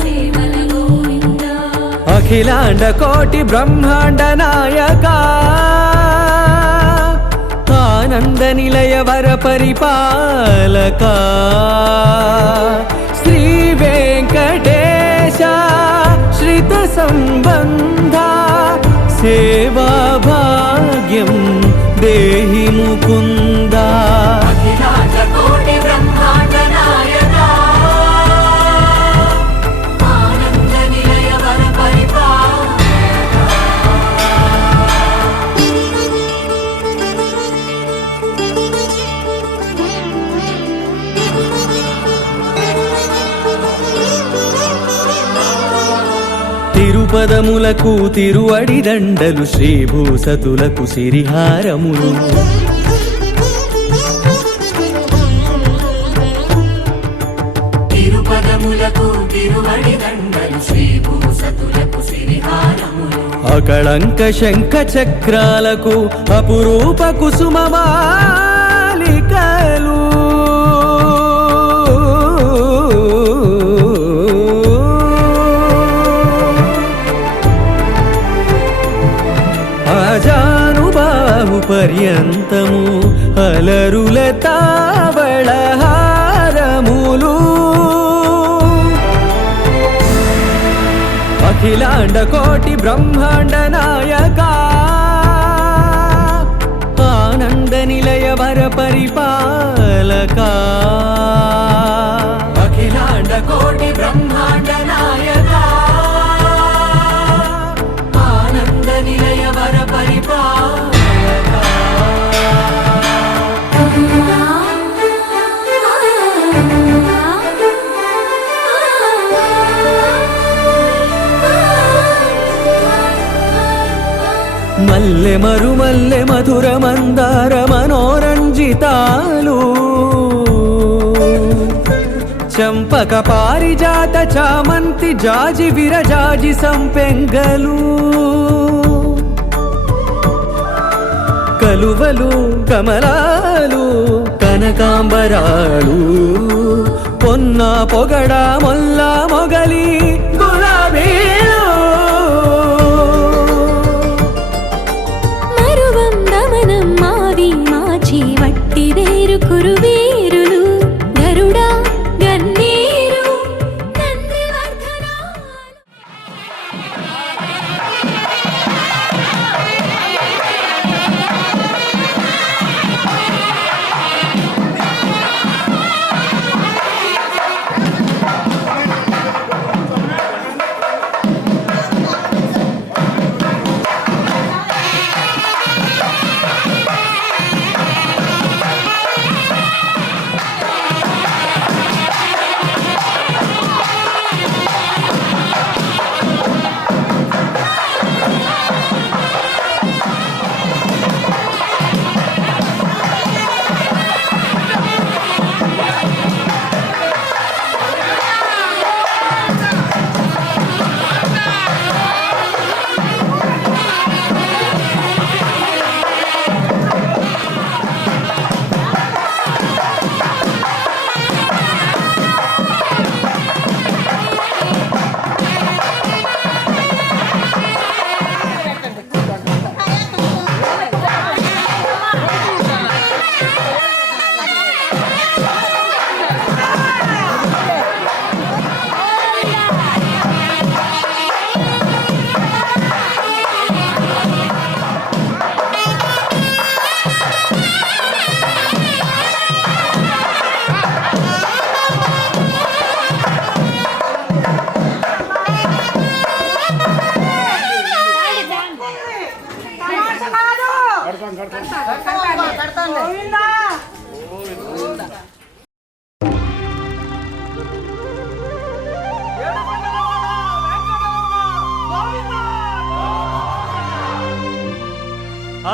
సేవల గోవింద అఖిలాండ కోటి బ్రహ్మాండ నాయక ఆనంద నిలయ వర పరిపాలక శ్రీ వెంకటేశ శ్రిత సంబంధ సేవా భాగ్యం దేహి ముకుంద అఖిలాండ కోటి బ్రహ్మాండ నాయక ఆనంద నిలయ వర తిరుపదములకు తిరువడి దండలు శ్రీభూసతులకు సిరిహారములు తిరుపదములకు తిరువడి దండలు శ్రీభూసతులకు సిరిహారములు అకళంక శంఖ చక్రాలకు అపురూప కుసుమమాలికలు అజానుబాహు పర్యంతము అలరుల తావళహారములు అఖిలాండ కోటి బ్రహ్మాండ నాయక ఆనంద నిలయ వర పరిపాలక అఖిలాండ కోటి బ్రహ్మాండ నాయక ఆనంద నిలయ వర పరిపాలక మల్లె మరుమల్లె మధుర మందార మనోరంజితాలు చంపక పారిజాత చామంతి జాజి విరజాజి సంపెంగలు కలువలు కమలాలు కనకాంబరాలు పొన్న పొగడ మొల్ల మొగలి గులాబీలు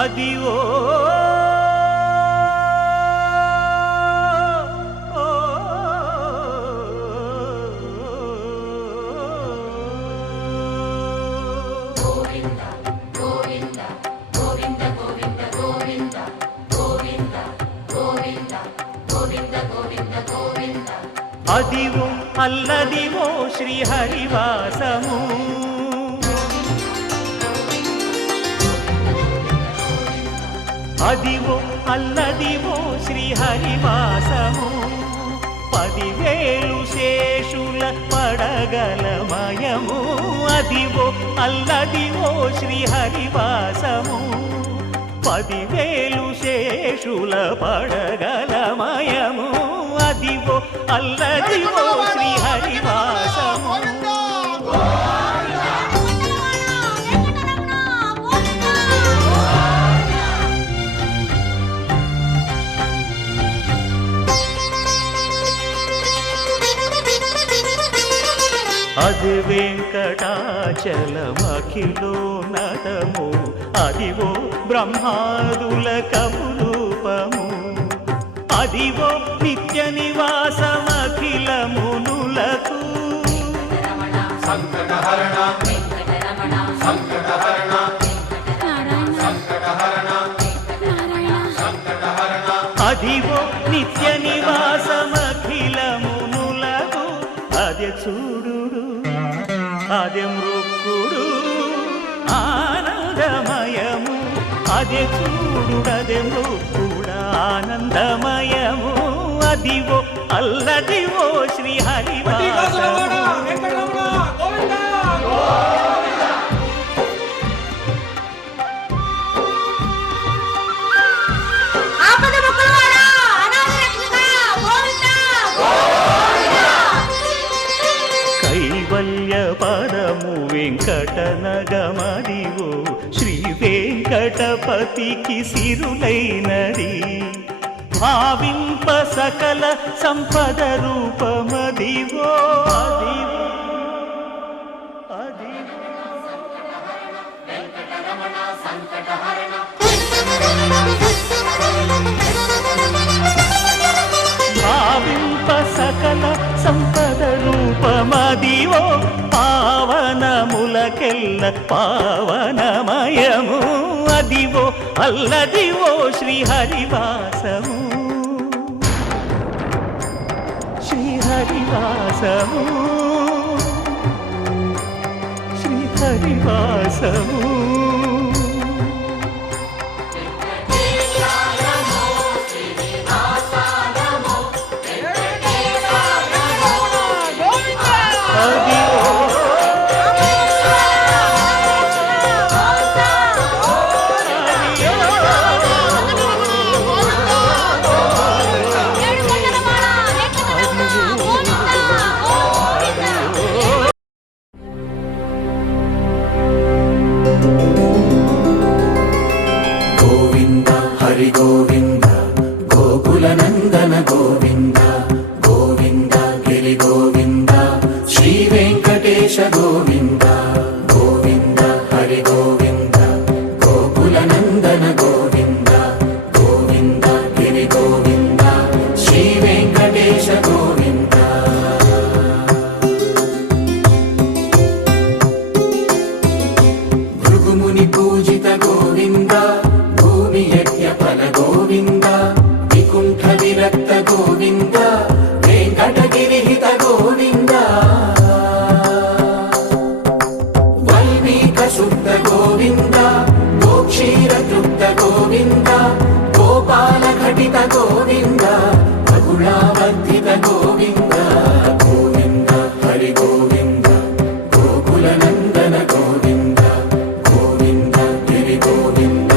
అదివో అదివో అల్లదివో శ్రీహరివాసము అదివో అల్లదివో శ్రీహరివాసము 10,000 శేషుల పడగలమయము అదివో అల్లదివో శ్రీహరివాసము 10,000 శేషుల పడగలమయము అదివో అల్లదివో శ్రీహరివాసము అది వెంకటాచలమఖిలో నటము అదివో బ్రహ్మాదుల కపురూపము అదివో నిత్య నివాసమఖిల మునులకు సంకటహరణ సంకటహరణ సంకటహరణ సంకటహరణ అదివో నిత్య నివాసమఖిల మునులకు అదే చూడు అదే మృక్కుడు ఆనందమయము అదే చూడుడదే మృక్కుడు ఆనందమయము అదివో అల్లదివో శ్రీహరివాసము కైవల్య పదము వెంకటనగమదివో శ్రీ వెంకటపతికి సిరులైనది భావింప సకల సంపద రూపమదివో అదివో అదివో భావింప సకల సంపద రూపమదివో పావనములకెల్ల పావనమయము అదివో అల్లదివో శ్రీహరివాసము శ్రీహరివాసము శ్రీహరివాసము గోవింద హరి గోవింద గోకుల నందన గోవింద గోవింద గిరి గోవింద శ్రీ వెంకటేశ గోవింద గోవింద హరి గోవింద గోకుల నందన గోవింద గోవింద గిరి గోవింద శ్రీ వెంకటేశ గోవింద భృగుముని పూజిత గోవింద భూమి యజ్ఞ ఫల గోవింద వికుంఠ విరక్త గోవింద వెంకటగిరిహిత గోవింద వైదిక శుద్ధ గోవింద గోక్షీర తృప్త గోవింద గోపాల ఘటిత గోవింద బహుళావర్ధిత గోవింద గోవింద హరి గోవింద గోకుల నందన గోవింద గోవింద గిరి గోవింద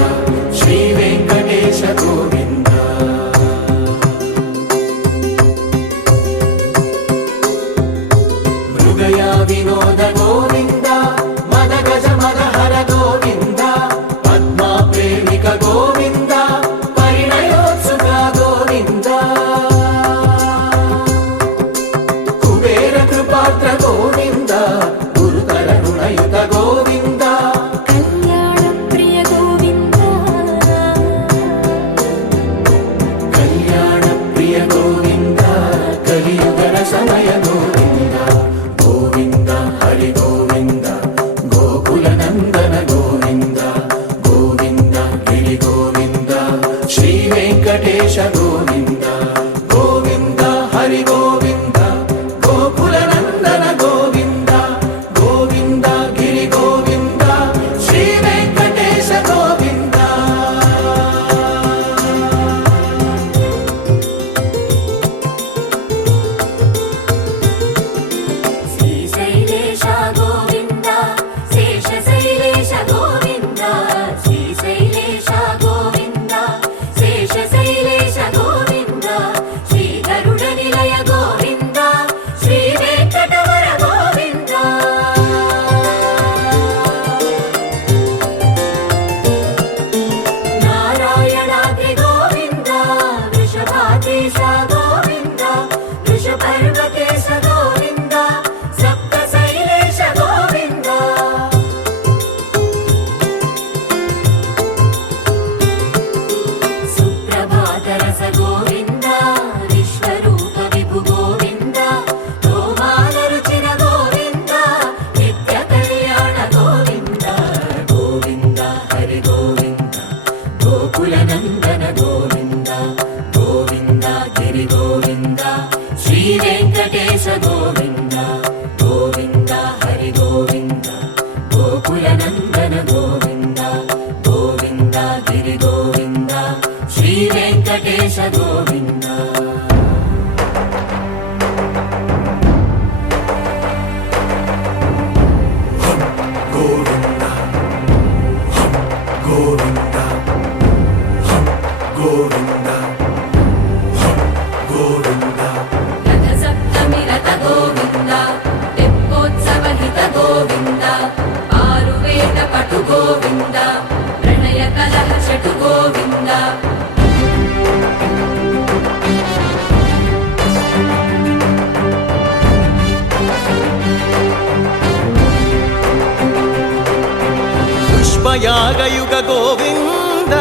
శ్రీ వెంకటేశ గోవింద మృగయా వినోద గోవింద మద గజ మదహర గోవింద పద్మా ప్రేమిక గోవింద పరిణయోత్సుక గోవింద హరి గోవింద శ్రీ వెంకటేశ గోవింద గోవింద హరి గోవింద గోకుల నందన గోవింద గోవింద గిరి గోవింద శ్రీ వెంకటేశ గోవింద రథ సప్తమి రథ గోవింద తెప్పోత్సవ హిత గోవింద ఆరువేద పటు గోవింద ప్రణయ కలహ చటు గోవింద పుష్పయాగయుగ గోవింద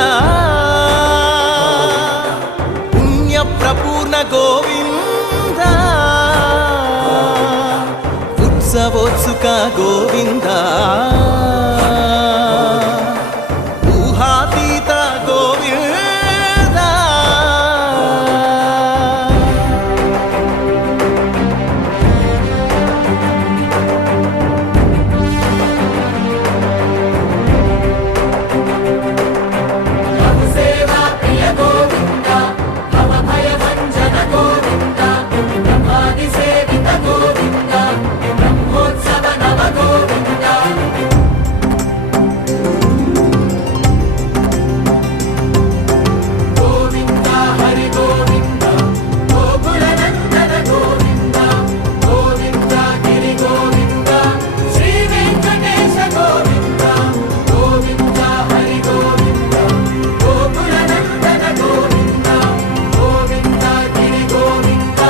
పుణ్య ప్రపూర్ణ గోవింద ఉత్సవోత్సుక గోవింద ఊహాతీత గోవింద సేవా ప్రియ గోవింద భవ భయ భంజన గోవింద బ్రహ్మాది సేవిత గోవింద బ్రహ్మోత్సవ నవ గోవింద గోవింద హరి గోవింద గోకుల నందన గోవింద గోవింద గిరి గోవింద శ్రీ వెంకటేశ గోవింద గోవింద హరి గోవింద గోకుల నందన గోవింద గోవింద గిరి గోవింద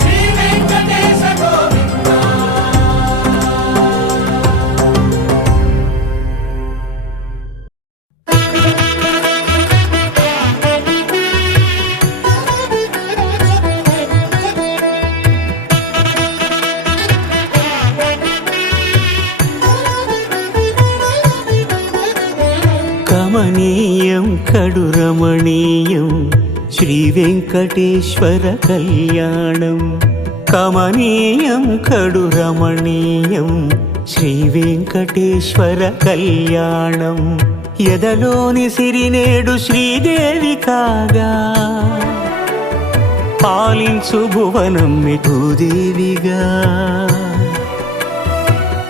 శ్రీ వెంకటేశ గోవింద కమనీయం కడురమణీయం శ్రీ వెంకటేశ్వర కళ్యాణం కమనీయం కడురమణీయం శ్రీ వెంకటేశ్వర కళ్యాణం ఎదలోని సిరినేడు శ్రీదేవి కాగా పాలించు భువనం భూదేవిగా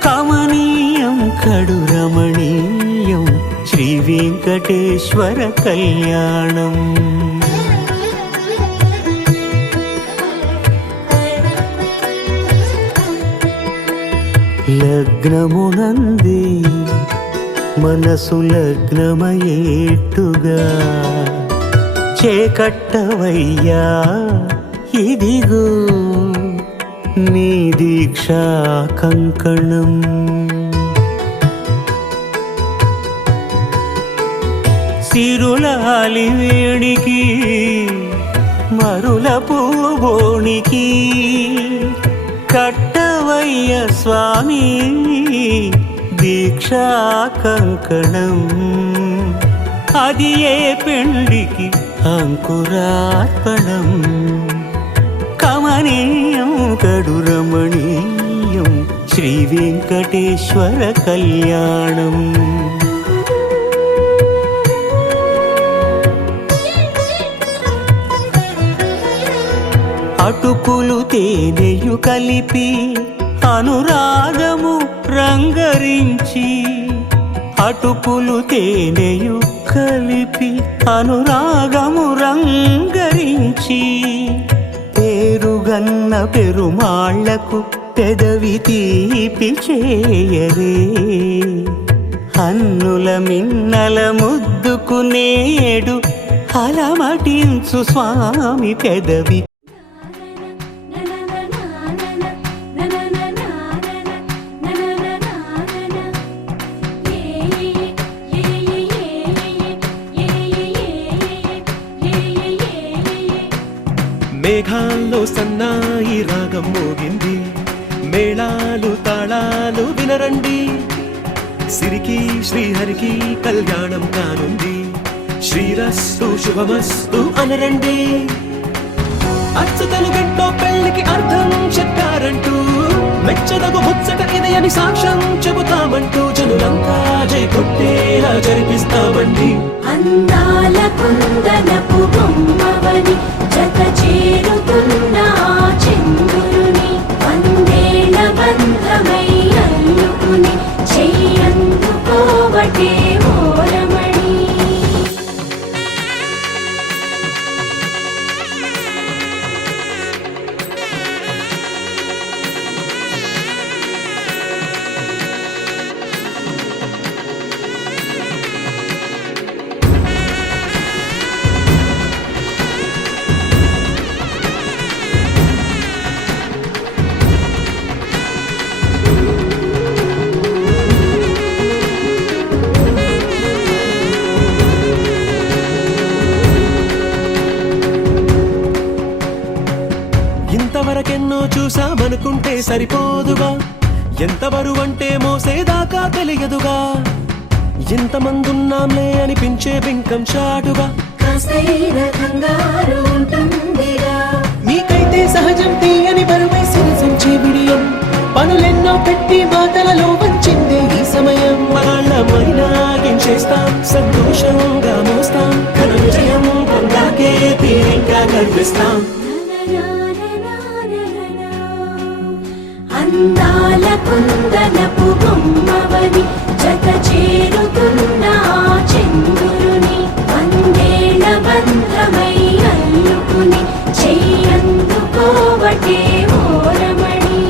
కమనీయం కడురమణీయం శ్రీ వెంకటేశ్వర కళ్యాణం లగ్నమునందే మనసు లగ్నమయేట్టుగా చేకట్టవయ్యా ఇదిగో నీ దీక్షా కంకణం సిరులాలి వేడికి మరుల పూబోనికి కట్టవయ్య స్వామి దీక్షా కంకణం అది ఏ పెండికి అంకురార్పణం కమనీయం కడురమణీయం శ్రీ వెంకటేశ్వర కళ్యాణం అటుకులు తేనెయు కలిపి అనురాగము రంగరించి అటుకులు తేనెయు కలిపి అనురాగము రంగరించి పేరుగన్న పెరుమాళ్లకు పెదవి తీపి చేయరే అన్నుల మిన్నల ముద్దుకు నేడు అలమటించు స్వామి పెదవి మేఘాల్లో సన్నాయి రాగం మోగింది మేళాలు తాళాలు వినరండి సిరికి శ్రీహరికి కళ్యాణం కానుంది శ్రీరస్తు శుభమస్తు అనరండి అచ్చ తెలుగింట్లో పెళ్లికి అర్థం చెప్పారంటూ మెచ్చదగు ముచ్చట ఇది అని సాక్ష్యం చెబుతామంటూ జనులంతా జై కొట్టేలా జరిపిస్తామండి. అందాల కుందనపు బొమ్మవని జత చేరుతున్న ఆ చంద్రుని వందేళ్ల బంధమై అల్లుకుని చెయ్యందుకోవటే ఓరమణి. ఇంతవరకెన్నో చూసామనుకుంటే సరిపోదుగా, ఎంత బరువంటే మోసేదాకా తెలియదుగా, ఇంతమందున్నాంలే అనిపించే బింకం చాటుగా కాస్తైన కంగారు ఉంటుందిగా. మీకైతే సహజం తీయని బరువై సిరసించే బిడియం, పనులెన్నో పెట్టి మాటలలో వంచిందే ఈ సమయం. మనాళ్ళమైనా గించేస్తాం, సంతోషంగా మోస్తాం, ఘన విజయం పొందాకే తీరిగ్గా కనిపిస్తాం. అందాల కుందనపు బొమ్మవని జత చేరుతున్న ఆ చంద్రుని వందేళ్ల బంధమై అల్లుకుని చెయ్యందుకోవటే ఓరమణి.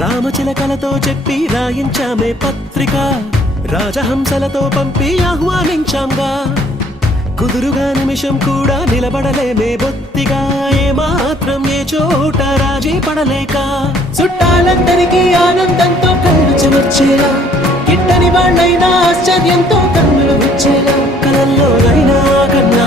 రామచిలకలతో చెప్పి రాయించామే పత్రిక, రాజహంసలతో పంపి ఆహ్వానించాంగా, కుదురుగా నిమిషం కూడా నిలబడలేమే బొత్తిగా, ఏమాత్రం ఏ చోట రాజీ పడలేక. చుట్టాలందరికీ ఆనందంతో కళ్ళు చెమర్చేలా, గిట్టని వాళ్ళైనా ఆశ్చర్యంతో కన్నులు వచ్చేలా, కలల్లోనైనా కన్నా